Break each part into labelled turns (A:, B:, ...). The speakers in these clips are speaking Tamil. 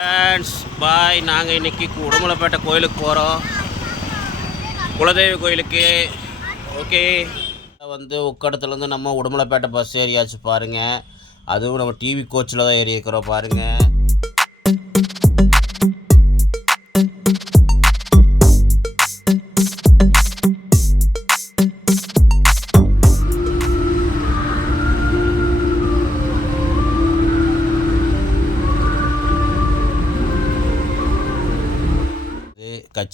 A: ஃப்ரெண்ட்ஸ் பாய் நாங்கள் இன்னைக்கு உடமலைப்பேட்டை கோயிலுக்கு போகிறோம் குலதெய்வ கோயிலுக்கு. ஓகே வந்து உக்கடத்துலேருந்து நம்ம உடம்பலப்பேட்டை பஸ் ஏறியாச்சு பாருங்கள் அதுவும் நம்ம டிவி கோச்சில் தான் ஏறி இருக்கிறோம் பாருங்கள்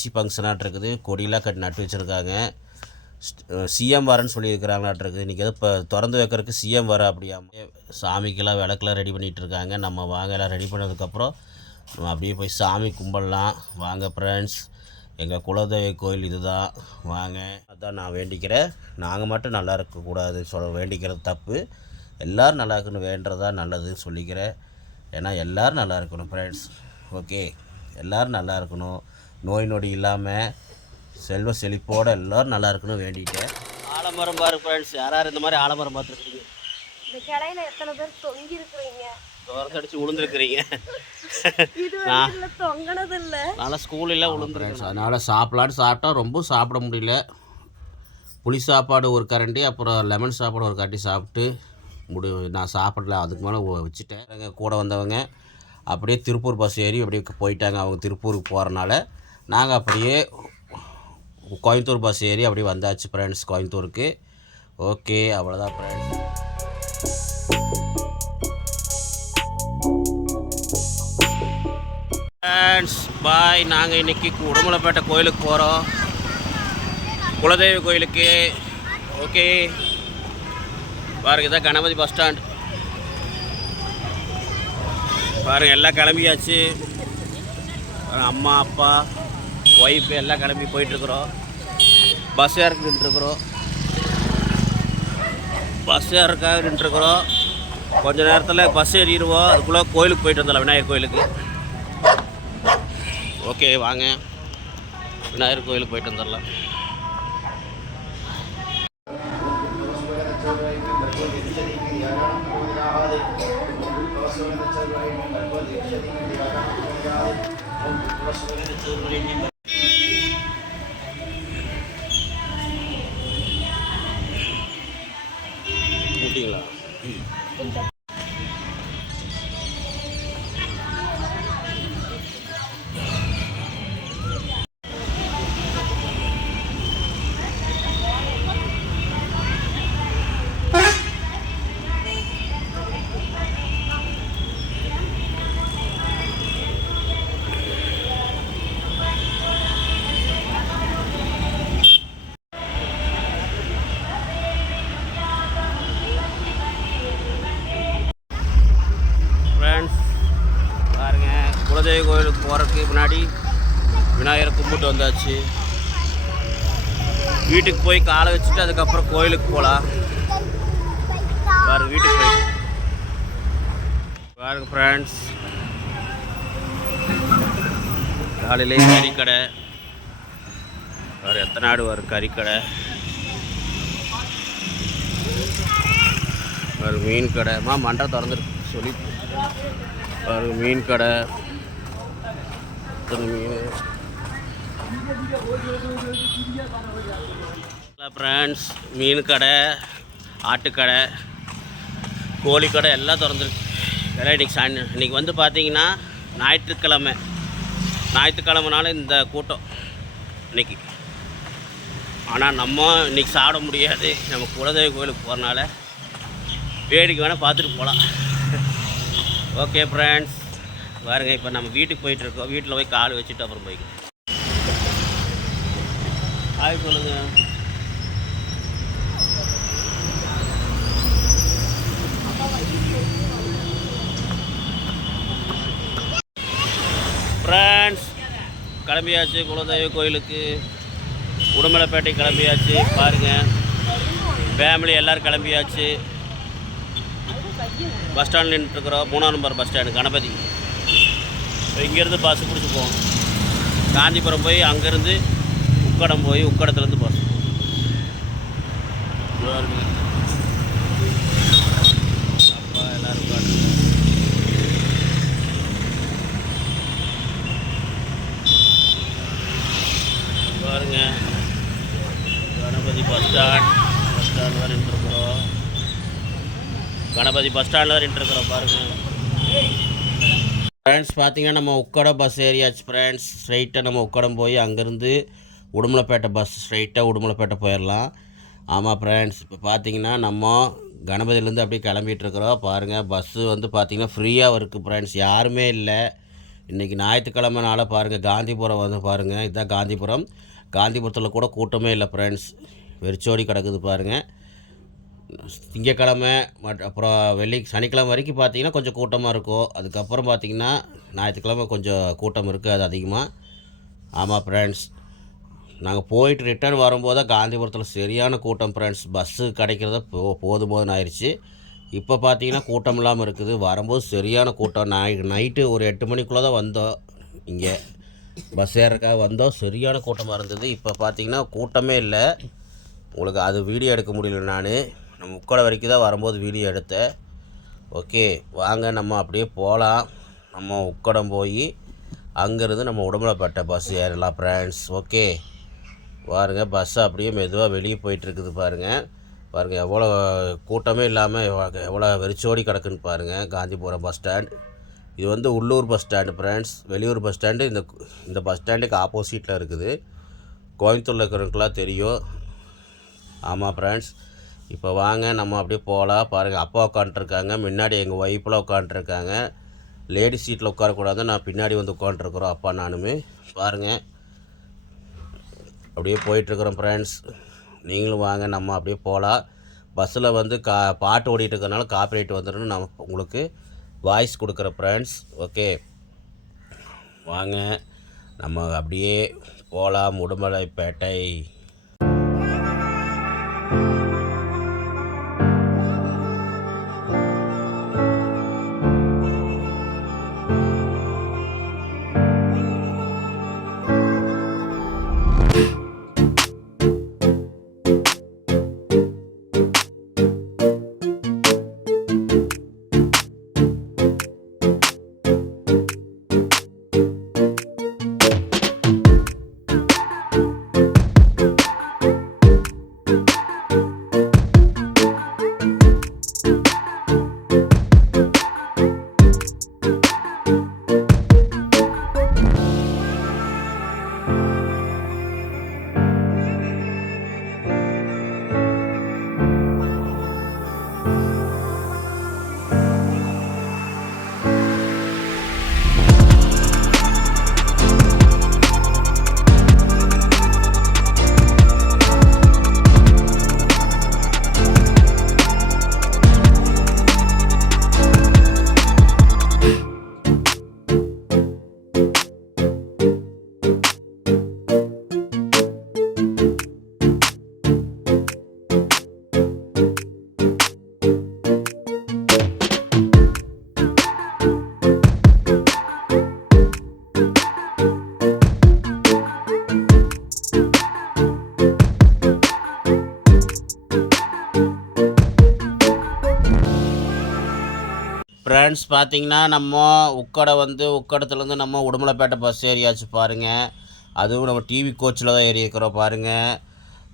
A: கட்சி ஃபங்க்ஷனாக இருக்குது. கொடியெலாம் கட்டி நட்டு வச்சுருக்காங்க. சிஎம் வரேன்னு சொல்லியிருக்கிறாங்களாட்டு இருக்குது. இன்றைக்கி எதோ இப்போ திறந்து வைக்கிறதுக்கு சிஎம் வர அப்படியா சாமிக்கெல்லாம் விளக்கெல்லாம் ரெடி பண்ணிகிட்டு இருக்காங்க நம்ம வாங்க எல்லாம் ரெடி பண்ணதுக்கப்புறம் நம்ம அப்படியே போய் சாமி கும்பிடலாம். வாங்க ஃப்ரெண்ட்ஸ் எங்கள் குலதெய்வ கோயில் இதுதான். வாங்க. அதான் நான் வேண்டிக்கிறேன். நாங்கள் மட்டும் நல்லா இருக்கக்கூடாதுன்னு சொல்ல வேண்டிக்கிறது தப்பு. எல்லோரும் நல்லா இருக்குன்னு வேண்டுறதா நல்லதுன்னு சொல்லிக்கிறேன். ஏன்னா எல்லோரும் நல்லா இருக்கணும் ஃப்ரெண்ட்ஸ் ஓகே எல்லோரும் நல்லா இருக்கணும். நோய் நொடி இல்லாமல் செல்வ செழிப்போடு எல்லோரும் நல்லா இருக்கணும் வேண்டிட்டேன் ஆலமரம் பாரு ஃப்ரெண்ட்ஸ் யார் யார் இந்த மாதிரி ஆலமரம் பார்த்துருக்கீங்க?
B: இந்த கிளையில எத்தனை பேர் தொங்கி இருக்கிறீங்க
A: திறந்தடிச்சு விழுந்துருக்குறீங்க
B: தொங்கினது இல்ல
A: நல்லா ஸ்கூலில் விழுந்துருக்கேன் அதனால் சாப்பிடலான்னு சாப்பிட்டா ரொம்ப சாப்பிட முடியல. புளி சாப்பாடு ஒரு கரண்டி அப்புறம் லெமன் சாப்பாடு ஒரு கரண்டி சாப்பிட்டு முடி நான் சாப்பிடல அதுக்கு மேலே வச்சுட்டேன். எங்கள் கூட வந்தவங்க அப்படியே திருப்பூர் பஸ் ஏறி அப்படியே போயிட்டாங்க. அவங்க திருப்பூருக்கு போகிறனால நாங்கள் அப்படியே கோயம்புத்தூர் பஸ் ஏறி அப்படியே வந்தாச்சு ஃப்ரெண்ட்ஸ் கோயம்புத்தூருக்கு. ஓகே அவ்வளோதான் ஃப்ரெண்ட்ஸ் ஃப்ரெண்ட்ஸ் பாய் நாங்கள் இன்னைக்கு உடமலைப்பேட்டை கோயிலுக்கு போகிறோம் குலதெய்வ கோயிலுக்கு. ஓகே பாருங்க இதான் கணபதி பஸ் ஸ்டாண்ட் பாருங்கள் எல்லாம் கிளம்பியாச்சு. அம்மா அப்பா. ஒய்ஃப் எல்லாம் கிளம்பி போயிட்டுருக்குறோம். பஸ் ஏறக்கு நின்றுருக்குறோம். பஸ் ஏறக்காக நின்றுருக்குறோம். கொஞ்ச நேரத்தில் பஸ் ஏறிடுவோம். அதுக்குள்ளே கோயிலுக்கு போயிட்டு வந்துடலாம் விநாயகர் கோயிலுக்கு. ஓகே வாங்க. விநாயகர் கோயிலுக்கு போயிட்டு வந்துடலாம். கூட்டிங்களா முன்னாடி விநாயகரை கும்பிட்டு வந்தாச்சு. வீட்டுக்கு போய் காலை வச்சுட்டு அதுக்கப்புறம் கோயிலுக்கு போகலாம் வேறு வீட்டுக்கு போய். பாருங்க ஃப்ரெண்ட்ஸ் காலையிலே கறிக்கடை. வேறு எத்தனை ஆடு வரும் கறிக்கடை. வேறு மீன் கடை. மா மண்டை திறந்துருக்கு. சொல்லி. வேறு மீன் கடை. இத்தனை மீன் ஃப்ரெண்ட்ஸ் மீன் கடை ஆட்டுக்கடை கோழிக்கடை எல்லாம் திறந்துருக்கு. எல்லாம் இன்றைக்கி சன் இன்றைக்கி வந்து பார்த்தீங்கன்னா ஞாயிற்றுக்கிழமை. ஞாயிற்றுக்கிழமைனால இந்த கூட்டம் இன்றைக்கி ஆனால் நம்ம இன்றைக்கி சாப்பிட முடியாது. நம்ம குலதெய்வ கோயிலுக்கு போகிறனால வேடிக்கை வேணால் பார்த்துட்டு போகலாம் ஓகே ஃப்ரெண்ட்ஸ் பாருங்க இப்போ நம்ம வீட்டுக்கு போயிட்டு இருக்கோம். வீட்டில் போய் கால் வச்சுட்டு அப்புறம் போய்க்கலாம். ஹாய் சொல்லுங்க. ஃப்ரெண்ட்ஸ் கிளம்பியாச்சு. குலதெய்வ கோயிலுக்கு. உடுமலைப்பேட்டை கிளம்பியாச்சு. பாருங்கள் ஃபேமிலி எல்லோரும் கிளம்பியாச்சு. பஸ் ஸ்டாண்டில் நின்றுட்டுருக்குறோம் மூணாம் நம்பர் பஸ் ஸ்டாண்டு கணபதி. இங்கேருந்து பஸ் பிடிச்சி போகணும் காஞ்சிபுரம் போய் அங்கேருந்து உக்கடம் போய் உக்கடத்துலேருந்து பஸ் அப்பா எல்லோரும் காட்டுங்க பாருங்க. Ganapathy bus stand bus stand வரைன்ட்டு இருக்கிறோம் கணபதி பஸ் ஸ்டாண்டில் வரைன்ட்டு இருக்கிறோம் பாருங்கள் ஃப்ரெண்ட்ஸ் பார்த்தீங்கன்னா நம்ம உக்கடம் பஸ் ஏரியாச்சு ஃப்ரெண்ட்ஸ் ஸ்ட்ரைட்டாக நம்ம உக்கடம் போய் அங்கேருந்து உடுமலைப்பேட்டை பஸ் ஸ்ட்ரைட்டாக உடுமலைப்பேட்டை போயிடலாம் ஆமாம் ஃப்ரெண்ட்ஸ் இப்போ பார்த்தீங்கன்னா நம்ம கணபதியிலேருந்து அப்படியே கிளம்பிகிட்ருக்குறோம் பாருங்கள் பஸ்ஸு வந்து பார்த்தீங்கன்னா ஃப்ரீயாக இருக்குது ஃப்ரெண்ட்ஸ் யாருமே இல்லை. இன்றைக்கி ஞாயிற்றுக்கிழமைனால பாருங்கள் காந்திபுரம் வந்து பாருங்கள் இதுதான் காந்திபுரம். காந்திபுரத்தில் கூட கூட்டமே இல்லை ஃப்ரெண்ட்ஸ் வெறிச்சோடி கிடக்குது பாருங்கள் திங்கக்கிழமை மட் அப்புறம் வெள்ளி சனிக்கிழமை வரைக்கும் பார்த்தீங்கன்னா கொஞ்சம் கூட்டமாக இருக்கும். அதுக்கப்புறம் பார்த்தீங்கன்னா ஞாயிற்றுக்கிழமை கொஞ்சம் கூட்டம் இருக்குது அது அதிகமாக ஆமாம் ஃப்ரெண்ட்ஸ் நாங்கள் போயிட்டு ரிட்டர்ன் வரும்போது தான் காந்திபுரத்தில் சரியான கூட்டம் ஃப்ரெண்ட்ஸ் பஸ்ஸு கிடைக்கிறத போ போதும் போதுன்னு ஆயிடுச்சு இப்போ பார்த்தீங்கன்னா கூட்டம் இல்லாமல் இருக்குது. வரும்போது சரியான கூட்டம். நான் நைட்டு ஒரு எட்டு மணிக்குள்ளே தான் வந்தோம். இங்கே பஸ் ஏறக்காக வந்தோம். சரியான கூட்டமாக இருந்தது. இப்போ பார்த்தீங்கன்னா கூட்டமே இல்லை. உங்களுக்கு அது வீடியோ எடுக்க முடியல நான். நம்ம உட்கார வரைக்கும் தான் வரும்போது வீடியோ எடுத்தேன். ஓகே வாங்க நம்ம அப்படியே போகலாம் நம்ம உக்கடம் போய் அங்கேருந்து நம்ம உடம்புலப்பட்ட பஸ் ஏறலாம் ஃப்ரெண்ட்ஸ் ஓகே பாருங்க பஸ் அப்படியே மெதுவாக வெளியே போயிட்டுருக்குது பாருங்கள் பாருங்கள் எவ்வளோ கூட்டமே இல்லாமல் எவ்வளோ வெறிச்சோடி கிடக்குன்னு பாருங்கள் காந்திபுரம் பஸ் ஸ்டாண்ட் இது வந்து உள்ளூர் பஸ் ஸ்டாண்டு ஃப்ரெண்ட்ஸ் வெளியூர் பஸ் ஸ்டாண்டு இந்த இந்த பஸ் ஸ்டாண்டுக்கு ஆப்போசிட்டில் இருக்குது. கோயம்புத்தூரில் இருக்கிறவங்களுக்குலாம் தெரியும். ஆமாம் ஃப்ரெண்ட்ஸ் இப்போ வாங்க நம்ம அப்படியே போகலாம் பாருங்கள் அப்பா உட்காண்ட்ருக்காங்க முன்னாடி எங்கள் ஒய்ஃபெலாம் உட்காண்ட்ருக்காங்க லேடி சீட்டில் உட்காரக்கூடாது நான் பின்னாடி வந்து உட்காண்ட்ருக்குறோம் அப்பா நானுமே. பாருங்கள் அப்படியே போயிட்டுருக்குறோம் ஃப்ரெண்ட்ஸ் நீங்களும் வாங்க நம்ம அப்படியே போகலாம் பஸ்ஸில் வந்து கா பாட்டு ஓடிட்டு இருக்கிறனால காப்பிரைட் வந்துடும் நம்ம உங்களுக்கு வாய்ஸ் கொடுக்குறேன் ஃப்ரெண்ட்ஸ் ஓகே வாங்க நம்ம அப்படியே போகலாம் உடுமலைப்பேட்டை. ஃப்ரெண்ட்ஸ் பார்த்தீங்கன்னா நம்ம உக்கடை வந்து உக்கடத்துலேருந்து நம்ம உடுமலைப்பேட்டை பஸ் ஏறியாச்சு பாருங்கள் அதுவும் நம்ம டிவி கோச்சில் தான் ஏறி இருக்கிறோம் பாருங்கள்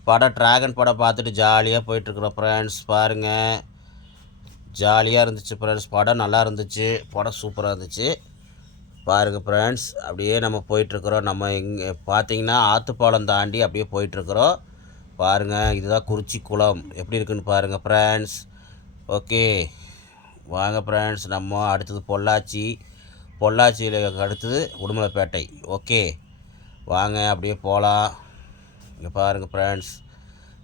A: படம் ட்ராகன் படம் பார்த்துட்டு ஜாலியாக போயிட்டுருக்குறோம் ஃப்ரெண்ட்ஸ் பாருங்கள் ஜாலியாக இருந்துச்சு ஃப்ரெண்ட்ஸ் படம் நல்லா இருந்துச்சு. படம் சூப்பராக இருந்துச்சு. பாருங்கள் ஃப்ரெண்ட்ஸ் அப்படியே நம்ம போயிட்டுருக்குறோம். நம்ம இங்கே பார்த்தீங்கன்னா ஆற்றுப்பாலம் தாண்டி அப்படியே போயிட்டுருக்குறோம். பாருங்கள் இதுதான் குறிச்சி குளம். எப்படி இருக்குன்னு பாருங்கள் ஃப்ரெண்ட்ஸ் ஓகே வாங்க ஃப்ரெண்ட்ஸ் நம்ம அடுத்தது பொள்ளாச்சி. பொள்ளாச்சியில் அடுத்தது உடுமலைப்பேட்டை. ஓகே. வாங்க அப்படியே போகலாம் இங்கே பாருங்கள் ஃப்ரெண்ட்ஸ்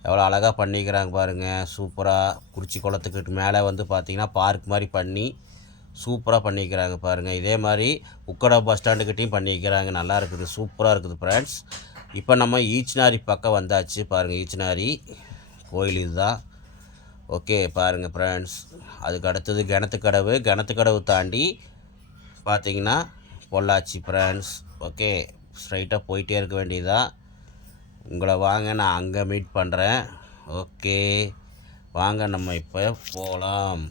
A: எவ்வளோ அழகாக பண்ணிக்கிறாங்க பாருங்கள் சூப்பராக குறிச்சி குளத்துக்கு மேலே வந்து பார்த்திங்கன்னா பார்க் மாதிரி பண்ணி சூப்பராக பண்ணிக்கிறாங்க பாருங்கள் இதே மாதிரி உக்கடா பஸ் ஸ்டாண்டுக்கிட்டையும் பண்ணிக்கிறாங்க. நல்லா இருக்குது. சூப்பராக இருக்குது ஃப்ரெண்ட்ஸ் இப்போ நம்ம ஈச்சனாரி பக்கம் வந்தாச்சு பாருங்கள் ஈச்சனாரி கோயில் இதுதான். ஓகே பாருங்கள் ஃப்ரெண்ட்ஸ் அதுக்கு அடுத்தது கிணத்துக்கடவு. கிணத்துக்கடவு தாண்டி பார்த்தீங்கன்னா பொள்ளாச்சி ஃப்ரெண்ட்ஸ் ஓகே ஸ்ட்ரைட்டாக போயிட்டே இருக்க வேண்டியதான் உங்களை வாங்க நான் அங்கே மீட் பண்ணுறேன் ஓகே வாங்க நம்ம இப்போ போகலாம்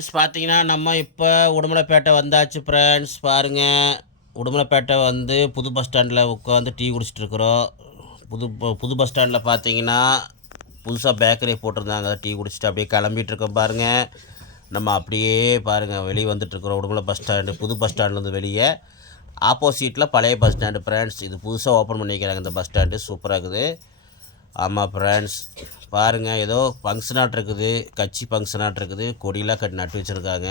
A: ஃப்ரெண்ட்ஸ் பார்த்தீங்கன்னா நம்ம இப்போ உடுமலைப்பேட்டை வந்தாச்சு ஃப்ரெண்ட்ஸ் பாருங்கள் உடுமலைப்பேட்டை வந்து புது பஸ் ஸ்டாண்டில் உட்காந்து டீ குடிச்சிட்டு இருக்கிறோம். புது புது பஸ் ஸ்டாண்டில் பார்த்தீங்கன்னா புதுசாக பேக்கரி போட்டிருந்தாங்க. அதை டீ குடிச்சிட்டு அப்படியே கிளம்பிகிட்ருக்கோம் பாருங்கள் நம்ம அப்படியே பாருங்கள் வெளியே வந்துட்டுருக்குறோம் உடுமலை பஸ் ஸ்டாண்டு புது பஸ் ஸ்டாண்ட்லேருந்து வெளியே. ஆப்போசிட்டில் பழைய பஸ் ஸ்டாண்டு ஃப்ரெண்ட்ஸ் இது புதுசாக ஓப்பன் பண்ணிக்கிறாங்க இந்த பஸ் ஸ்டாண்டு சூப்பராக இருக்குது. ஆமாம் ஃப்ரெண்ட்ஸ் பாருங்கள் ஏதோ ஃபங்க்ஷனாட் இருக்குது. கட்சி ஃபங்க்ஷனாட் இருக்குது. கொடியெலாம் கட்டி நட்டு வச்சுருக்காங்க.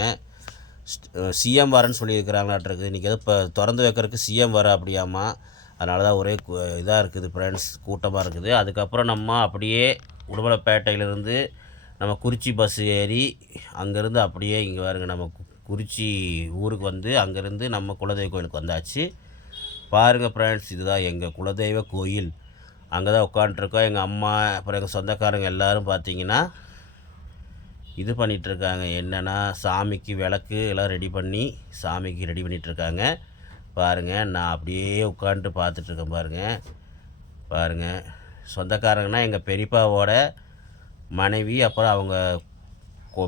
A: சிஎம் வரேன்னு சொல்லியிருக்கிறாங்களாட் இருக்குது. இன்றைக்கி ஏதோ இப்போ திறந்து வைக்கிறதுக்கு சிஎம் வர அப்படியாமா? அதனால தான் ஒரே இதாக இருக்குது ஃப்ரெண்ட்ஸ் கூட்டமாக இருக்குது. அதுக்கப்புறம் நம்ம அப்படியே உடுமலைப்பேட்டையிலேருந்து நம்ம குறிச்சி பஸ் ஏறி அங்கேருந்து அப்படியே இங்கே பாருங்க நம்ம குறிச்சி ஊருக்கு வந்து அங்கேருந்து நம்ம குலதெய்வ கோயிலுக்கு வந்தாச்சு. பாருங்கள் ஃப்ரெண்ட்ஸ் இதுதான் எங்கள் குலதெய்வ கோயில். அங்கே தான் உட்காண்ட்ருக்கோம் எங்கள் அம்மா அப்புறம் எங்கள் சொந்தக்காரங்க எல்லாரும் பார்த்தீங்கன்னா இது பண்ணிகிட்ருக்காங்க. என்னென்னா சாமிக்கு விளக்கு எல்லாம் ரெடி பண்ணி சாமிக்கு ரெடி பண்ணிகிட்ருக்காங்க. பாருங்கள் நான் அப்படியே உட்காந்துட்டு பார்த்துட்ருக்கேன் பாருங்கள் பாருங்கள் சொந்தக்காரங்கன்னா எங்கள் பெரியப்பாவோட மனைவி அப்புறம் அவங்க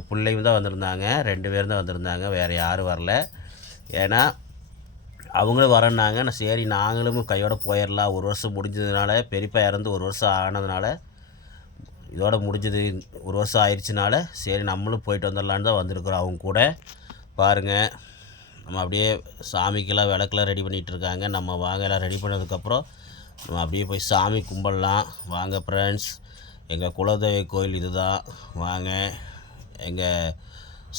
A: பிள்ளையும் தான் வந்திருந்தாங்க. ரெண்டு பேரும் தான் வந்திருந்தாங்க. வேறு யாரும் வரல. ஏன்னா அவங்களும் வரேன்னாங்க. நான் சரி நாங்களும் கையோட போயிடலாம் ஒரு வருஷம் முடிஞ்சதுனால பெரியப்பா இறந்து ஒரு வருஷம் ஆனதுனால இதோட முடிஞ்சது. ஒரு வருஷம் ஆயிடுச்சுனால சரி நம்மளும் போயிட்டு வந்துடலான்னு தான் வந்திருக்கிறோம். அவங்க கூட பாருங்கள் நம்ம அப்படியே சாமிக்கெல்லாம் விளக்கெல்லாம் ரெடி பண்ணிகிட்டு இருக்காங்க. நம்ம வாங்க எல்லாம் ரெடி பண்ணதுக்கப்புறம் நம்ம அப்படியே போய் சாமி கும்பிடலாம். வாங்க ஃப்ரெண்ட்ஸ் எங்கள் குலதெய்வ கோயில் இதுதான். வாங்க. எங்கள்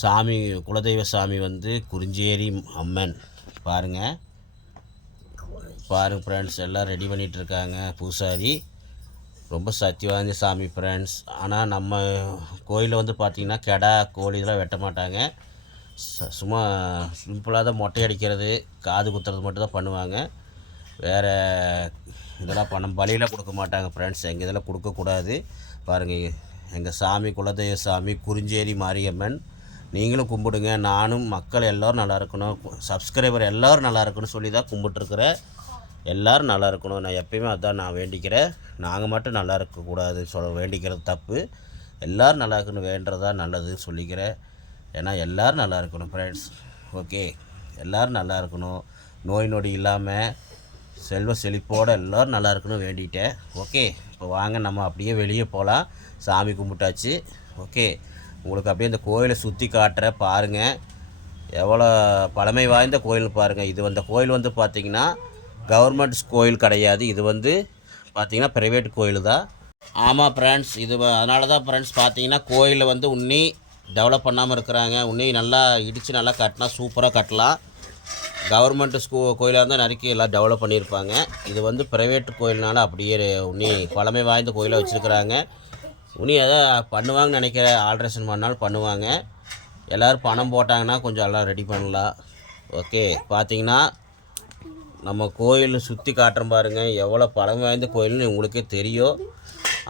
A: சாமி குலதெய்வ சாமி வந்து குறிஞ்சேரி அம்மன். பாருங்கள் பாருங்க ஃப்ரெண்ட்ஸ் எல்லாம் ரெடி பண்ணிகிட்டு இருக்காங்க பூசாரி. ரொம்ப சக்தி வாய்ந்த சாமி ஃப்ரெண்ட்ஸ் ஆனால் நம்ம கோயிலில் வந்து பார்த்திங்கன்னா கெடா கோழி இதெல்லாம் வெட்ட மாட்டாங்க. ச- சும்மா சிம்பிளாக தான் மொட்டை அடிக்கிறது காது குத்துறது மட்டும் தான் பண்ணுவாங்க. வேறு இதெல்லாம் பண்ண பலியெல்லாம் கொடுக்க மாட்டாங்க ஃப்ரெண்ட்ஸ் எங்கள் இதெல்லாம் கொடுக்கக்கூடாது. பாருங்கள் எங்கள் சாமி குலதெய்வ சாமி குறிஞ்சேரி மாரியம்மன் நீங்களும் கும்பிடுங்க. நானும் மக்கள் எல்லோரும் நல்லா இருக்கணும். சப்ஸ்கிரைபர் எல்லோரும் நல்லா இருக்கணும்னு சொல்லி தான் கும்பிட்டுருக்குறேன். எல்லோரும் நல்லா இருக்கணும். நான் எப்பயுமே அதான் நான் வேண்டிக்கிறேன். நாங்கள் மட்டும் நல்லா இருக்கக்கூடாது சொல்ல வேண்டிக்கிறது தப்பு. எல்லோரும் நல்லா இருக்கணும் வேண்டதா நல்லதுன்னு சொல்லிக்கிறேன். ஏன்னா எல்லோரும் நல்லா இருக்கணும் ஃப்ரெண்ட்ஸ் ஓகே எல்லோரும் நல்லா இருக்கணும். நோய் நொடி இல்லாமல் செல்வ செழிப்போடு எல்லோரும் நல்லா இருக்கணும் வேண்டிட்டேன். ஓகே இப்போ வாங்க நம்ம அப்படியே வெளியே போகலாம் சாமி கும்பிட்டாச்சு. ஓகே உங்களுக்கு அப்படியே இந்த கோயிலை சுற்றி காட்டுற பாருங்கள் எவ்வளோ பழமை வாய்ந்த கோயில் பாருங்கள் இது அந்த கோயில் வந்து பார்த்திங்கன்னா கவர்மெண்ட் கோயில் கிடையாது. இது வந்து பார்த்திங்கன்னா ப்ரைவேட் கோயில் தான். ஆமாம் ஃப்ரெண்ட்ஸ் இது அதனால தான் ஃப்ரெண்ட்ஸ் பார்த்தீங்கன்னா கோயிலில் வந்து உன்னி டெவலப் பண்ணாமல் இருக்கிறாங்க. உன்னி நல்லா இடித்து நல்லா கட்டினா சூப்பராக கட்டலாம். கவர்மெண்ட் ஸ்கூ கோயிலாக இருந்தால் நிறைய எல்லாம் டெவலப் பண்ணியிருப்பாங்க. இது வந்து ப்ரைவேட் கோயில்னால அப்படியே உன்னி பழமை வாய்ந்த கோயிலாக வச்சுருக்கிறாங்க. உனி எதை பண்ணுவாங்கன்னு நினைக்கிற ஆல்ட்ரேஷன் பண்ணாலும் பண்ணுவாங்க. எல்லோரும் பணம் போட்டாங்கன்னா கொஞ்சம் எல்லாம் ரெடி பண்ணலாம். ஓகே பார்த்தீங்கன்னா நம்ம கோயில் சுற்றி காட்டுறோம் பாருங்கள் எவ்வளோ பழமை வாய்ந்த கோயில்னு உங்களுக்கே தெரியும்.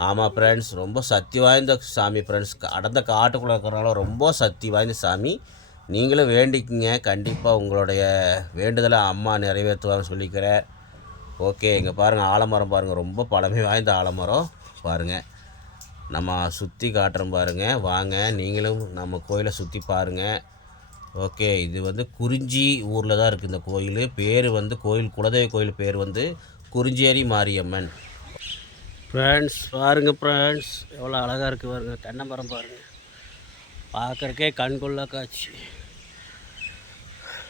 A: ஆமாம் ஃப்ரெண்ட்ஸ் ரொம்ப சக்தி வாய்ந்த சாமி ஃப்ரெண்ட்ஸ் அடர்ந்த காட்டுக்குள்ளே இருக்கிறனால ரொம்ப சக்தி வாய்ந்த சாமி. நீங்களும் வேண்டிக்குங்க. கண்டிப்பாக உங்களுடைய வேண்டுதலை அம்மா நிறைவேற்றுவாங்கன்னு சொல்லிக்கிறேன். ஓகே இங்கே பாருங்கள் ஆலமரம் பாருங்கள் ரொம்ப பழமை வாய்ந்த ஆலமரம் பாருங்கள் நம்ம சுற்றி காட்டுறோம் பாருங்கள் வாங்க நீங்களும் நம்ம கோயிலை சுற்றி பாருங்கள் ஓகே இது வந்து குறிஞ்சி ஊரில் தான் இருக்குது இந்த கோயில். பேர் வந்து கோயில் குலதெய்வ கோயில் பேர் வந்து குறிஞ்சேரி மாரியம்மன். ஃப்ரெண்ட்ஸ் பாருங்கள் ஃப்ரெண்ட்ஸ் எவ்வளோ அழகாக இருக்குது பாருங்கள் தென்னை மரம் பாருங்கள் பார்க்குறக்கே கண்கொள்ளா காட்சி.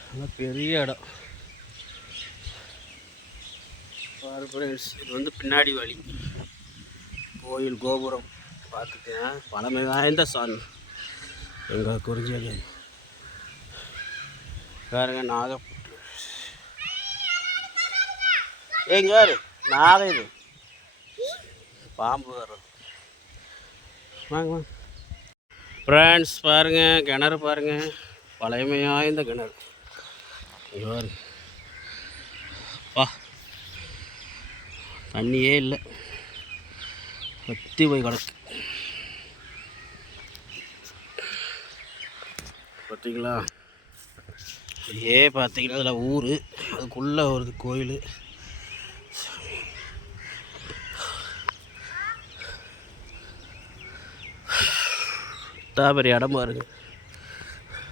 A: நல்லா பெரிய இடம். பாரு ஃப்ரெண்ட்ஸ் இது வந்து பின்னாடி வழி. கோயில் கோபுரம். பார்த்துக்கேன் பழமை வாய்ந்த சாமி எங்கள் குறிஞ்சது பாருங்க நாகப்பட்டு ஏங்க யாரு நாகம் இது. பாம்பு வர்றது வாங்க வாங்க. ஃப்ரெண்ட்ஸ் பாருங்க கிணறு பாருங்கள் பழையமையாக இந்த கிணறு. இங்க பாருங்க வா. தண்ணியே இல்லை. வத்தி போய் கிடக்கு. பார்த்தீங்களா ஏ பார்த்தீங்கன்னா அதில் ஊர் அதுக்குள்ளே ஒரு கோயில். பெரிய இடம் பாருங்க.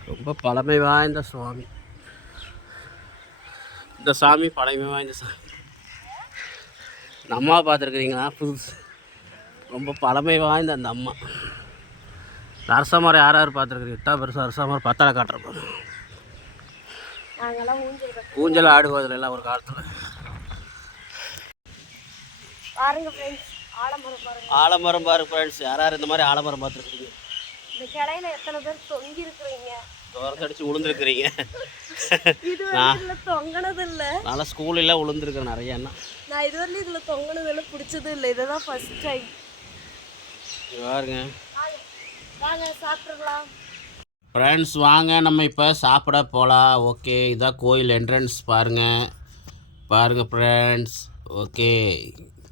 A: ரொம்ப பழமை வாய்ந்த சுவாமி. இந்த சாமி பழமை வாய்ந்த சாமி. இந்த அம்மா பார்த்துருக்குறீங்களா புதுசு? ரொம்ப பழமை வாய்ந்த அந்த அம்மா. அரச மரம் யார் யார் பார்த்துருக்குறீங்க? இட்டா பெருசாக அரச மரம் பத்தால காட்டுறப்ப
B: ஊஞ்சல்
A: ஆடுவதில் எல்லாம் ஒரு காலத்தில்.
B: ஆலமரம் பாருங்க.
A: ஃப்ரெண்ட்ஸ் யார் யார் இந்த மாதிரி ஆலமரம் பார்த்துருக்குறீங்க?
B: இந்த கிளையில எத்தனை பேர் தொங்கி இருக்கிறீங்க
A: தோரத்தடிச்சு விழுந்துருக்குறீங்க
B: தொங்கினது இல்ல
A: நல்லா ஸ்கூலெல்லாம் விழுந்துருக்கேன் நிறைய
B: நான் இது வரையும் இதுல தொங்கினது இல்ல பிடிச்சது இல்லை இதுதான் ஃபர்ஸ்ட் டைம்
A: பாருங்க. ஃப்ரெண்ட்ஸ் வாங்க நம்ம இப்போ சாப்பிட போகலாம் ஓகே இதான் கோயில் என்ட்ரன்ஸ் பாருங்கள் பாருங்கள் ஃப்ரெண்ட்ஸ் ஓகே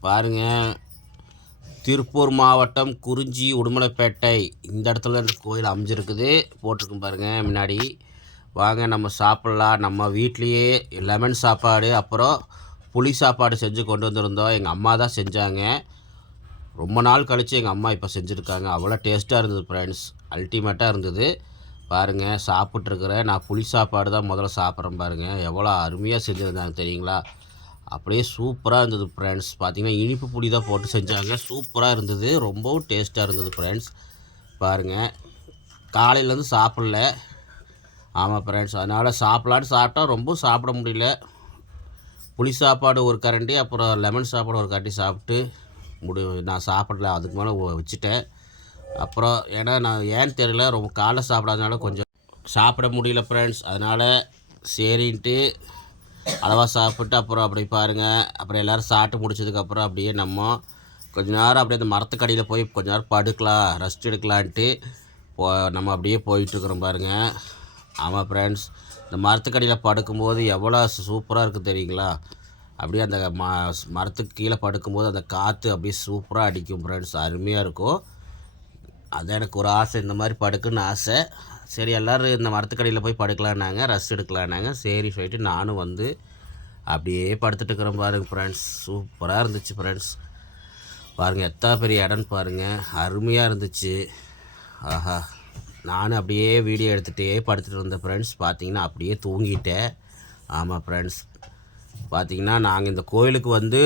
A: பாருங்கள் திருப்பூர் மாவட்டம் குறிஞ்சி உடுமலைப்பேட்டை. இந்த இடத்துல இந்த கோயில் அமைஞ்சிருக்குது. போட்டிருக்கும் பாருங்கள் முன்னாடி. வாங்க நம்ம சாப்பிட்லாம். நம்ம வீட்லேயே லெமன் சாப்பாடு அப்புறம் புளி சாப்பாடு செஞ்சு கொண்டு வந்திருந்தோம். எங்கள் அம்மா தான் செஞ்சாங்க. ரொம்ப நாள் கழித்து எங்கள் அம்மா இப்போ செஞ்சுருக்காங்க. அவ்வளோ டேஸ்ட்டாக இருந்தது ஃப்ரெண்ட்ஸ் அல்டிமேட்டாக இருந்தது. பாருங்கள் சாப்பிட்ருக்குறேன் நான் புளி சாப்பாடு தான் முதல்ல சாப்பிட்றேன் பாருங்கள் எவ்வளோ அருமையாக செஞ்சுருந்தாங்க தெரியுங்களா? அப்படியே சூப்பராக இருந்தது ஃப்ரெண்ட்ஸ் பார்த்தீங்கன்னா இனிப்பு புளி தான் போட்டு செஞ்சாங்க. சூப்பராக இருந்தது. ரொம்பவும் டேஸ்ட்டாக இருந்தது ஃப்ரெண்ட்ஸ் பாருங்கள் காலையிலேருந்து சாப்பிடல. ஆமாம் ஃப்ரெண்ட்ஸ் அதனால் சாப்பிட்லான்னு சாப்பிட்டா ரொம்ப சாப்பிட முடியல. புளி சாப்பாடு ஒரு கரண்டி அப்புறம் லெமன் சாப்பாடு ஒரு கரண்டி சாப்பிட்டு முடி நான் சாப்பிடல அதுக்கு மேலே வச்சுட்டேன். அப்புறம் ஏன்னா நான் ஏன்னு தெரியல ரொம்ப காலைல சாப்பிடாதனால கொஞ்சம் சாப்பிட முடியல ஃப்ரெண்ட்ஸ் அதனால் சரின்ட்டு அளவாக சாப்பிட்டு அப்புறம் அப்படி பாருங்கள் அப்புறம் எல்லோரும் சாப்பிட்டு முடிச்சதுக்கப்புறம் அப்படியே நம்ம கொஞ்ச நேரம் அப்படியே அந்த மரத்துக்கடியில் போய் கொஞ்ச நேரம் படுக்கலாம் ரெஸ்ட் எடுக்கலான்ட்டு போ நம்ம அப்படியே போயிட்டுருக்குறோம் பாருங்கள் ஆமாம் ஃப்ரெண்ட்ஸ் இந்த மரத்துக்கடியில் படுக்கும்போது எவ்வளோ சூப்பராக இருக்குது தெரியுங்களா? அப்படியே அந்த ம மரத்துக்கு கீழே படுக்கும்போது அந்த காற்று அப்படியே சூப்பராக அடிக்கும் ஃப்ரெண்ட்ஸ் அருமையாக இருக்கும். அதான் எனக்கு ஒரு ஆசை இந்த மாதிரி படுக்குன்னு ஆசை. சரி எல்லோரும் இந்த மரத்துக்கடியில் போய் படுக்கலான்னாங்க ரெஸ்ட் எடுக்கலான்னாங்க சரி சொல்லிட்டு நானும் வந்து அப்படியே படுத்துட்டு இருக்கிறேன் பாருங்க ஃப்ரெண்ட்ஸ் சூப்பராக இருந்துச்சு ஃப்ரெண்ட்ஸ் பாருங்கள் எத்தனை பெரிய இடம்னு பாருங்கள் அருமையாக இருந்துச்சு. ஆஹா. நானும் அப்படியே வீடியோ எடுத்துகிட்டே படுத்துகிட்டு இருந்தேன் ஃப்ரெண்ட்ஸ் பார்த்தீங்கன்னா அப்படியே தூங்கிட்டேன். ஆமாம் ஃப்ரெண்ட்ஸ் பார்த்திங்கன்னா நாங்கள் இந்த கோயிலுக்கு வந்து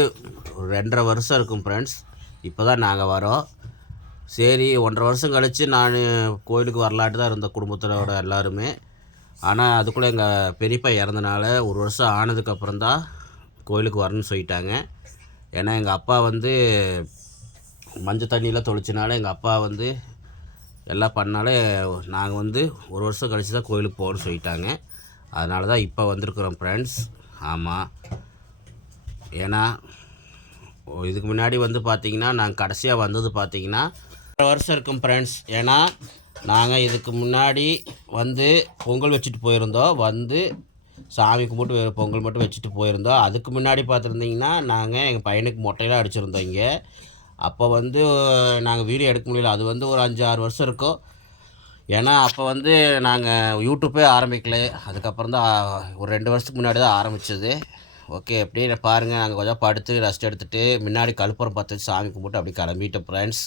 A: ஒரு ரெண்டரை வருஷம் இருக்கும் ஃப்ரெண்ட்ஸ் இப்போ தான் நாங்கள் வரோம். சரி ஒன்றரை வருஷம் கழித்து நான் கோயிலுக்கு வரலாட்டு தான் இருந்த குடும்பத்தோட எல்லாருமே. ஆனால் அதுக்குள்ளே எங்கள் பெரியப்பா இறந்தனால ஒரு வருஷம் ஆனதுக்கப்புறம் தான் கோயிலுக்கு வரணும்னு சொல்லிட்டாங்க. ஏன்னா எங்கள் அப்பா வந்து மஞ்சள் தண்ணியில் தொளிச்சனால எங்கள் அப்பா வந்து எல்லாம் பண்ணாலே நாங்கள் வந்து ஒரு வருஷம் கழித்து தான் கோயிலுக்கு போகணும்னு சொல்லிட்டாங்க. அதனால தான் இப்போ வந்திருக்கிறோம் ஃப்ரெண்ட்ஸ் ஆமாம் ஏன்னா ஓ, இதுக்கு முன்னாடி வந்து பார்த்தீங்கன்னா நாங்கள் கடைசியாக வந்தது பார்த்தீங்கன்னா ஒரு வருஷம் இருக்கும் ஃப்ரெண்ட்ஸ் ஏன்னா நாங்கள் இதுக்கு முன்னாடி வந்து பொங்கல் வச்சுட்டு போயிருந்தோம். வந்து சாமி கும்பிட்டு பொங்கல் மட்டும் வச்சுட்டு போயிருந்தோம். அதுக்கு முன்னாடி பார்த்துருந்தீங்கன்னா நாங்கள் எங்கள் பையனுக்கு மொட்டையெல்லாம் அடிச்சிருந்தோம் இங்கே. அப்போ வந்து நாங்கள் வீடியோ எடுக்க முடியல. அது வந்து ஒரு அஞ்சு ஆறு வருஷம் இருக்கும். ஏன்னா அப்போ வந்து நாங்கள் யூடியூப்பே ஆரம்பிக்கல. அதுக்கப்புறம் தான் ஒரு ரெண்டு வருஷத்துக்கு முன்னாடி தான் ஆரம்பித்தது ஓகே அப்படியே பாருங்கள் நாங்கள் கொஞ்சம் படுத்து ரெஸ்ட் எடுத்துகிட்டு முன்னாடி கழுப்புறம் பார்த்து வச்சு சாமி கும்பிட்டு அப்படி கிளம்பிட்டோம் ஃப்ரெண்ட்ஸ்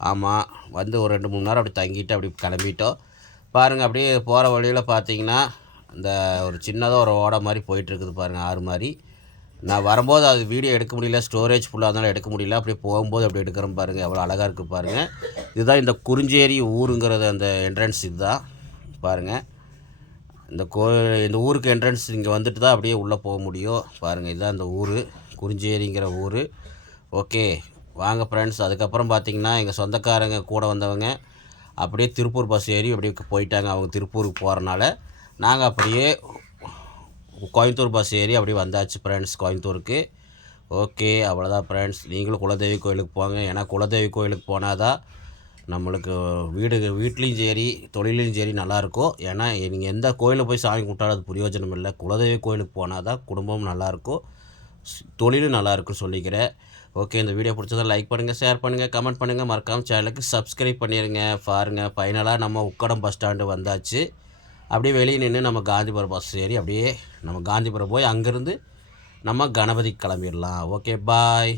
A: ஆமாம் வந்து ஒரு ரெண்டு மூணு நேரம் அப்படி தங்கிட்டு அப்படி கிளம்பிட்டோம். பாருங்கள் அப்படியே போகிற வழியில் பார்த்தீங்கன்னா இந்த ஒரு சின்னதாக ஒரு ஓடை மாதிரி போயிட்டுருக்குது பாருங்கள் ஆறு மாதிரி நான் வரும்போது அது வீடியோ எடுக்க முடியல ஸ்டோரேஜ் ஃபுல்லாக இருந்தாலும் எடுக்க முடியல. அப்படியே போகும்போது அப்படி எடுக்கிறேன் பாருங்கள் எவ்வளோ அழகாக இருக்குது பாருங்கள் இதுதான் இந்த குறிஞ்சேரி ஊருங்கிறது அந்த என்ட்ரன்ஸ் இதுதான். பாருங்கள் இந்த கோ இந்த ஊருக்கு என்ட்ரன்ஸ் இங்கே வந்துட்டு தான் அப்படியே உள்ளே போக முடியும். பாருங்கள் இதுதான் இந்த ஊர். குறிஞ்சேரிங்கிற ஊர். ஓகே வாங்க ஃப்ரெண்ட்ஸ் அதுக்கப்புறம் பார்த்திங்கன்னா எங்கள் சொந்தக்காரங்க கூட வந்தவங்க அப்படியே திருப்பூர் பஸ் ஏறி அப்படியே போயிட்டாங்க. அவங்க திருப்பூருக்கு போகிறனால நாங்கள் அப்படியே கோயம்புத்தூர் பஸ் ஏறி அப்படியே வந்தாச்சு ஃப்ரெண்ட்ஸ் கோயம்புத்தூருக்கு. ஓகே அவ்வளோதான் ஃப்ரெண்ட்ஸ் நீங்களும் குலதெய்வி கோயிலுக்கு போங்க. ஏன்னா குலதெய்வி கோயிலுக்கு போனால் தான் நம்மளுக்கு வீடு வீட்லேயும் சரி தொழிலையும் சரி நல்லாயிருக்கும். ஏன்னா நீங்கள் எந்த கோயிலில் போய் சாமி கும்பிட்டாலும் அது பிரயோஜனம் இல்லை. குலதெய்வ கோயிலுக்கு போனால் தான் குடும்பமும் நல்லாயிருக்கும். தொழிலும் நல்லாயிருக்கும் சொல்லிக்கிறேன். ஓகே இந்த வீடியோ பிடிச்சதை லைக் பண்ணுங்கள் ஷேர் பண்ணுங்கள் கமெண்ட் பண்ணுங்கள் மறக்காமல் சேனலுக்கு சப்ஸ்கிரைப் பண்ணிடுங்க பாருங்கள் ஃபைனலாக நம்ம உக்கடம் பஸ் ஸ்டாண்டு வந்தாச்சு. அப்படியே வெளியே நின்று நம்ம காந்திபுரம் பஸ் ஏறி அப்படியே நம்ம காந்திபுரம் போய் அங்கேருந்து நம்ம கணபதி கிளம்பிடலாம். Okay bye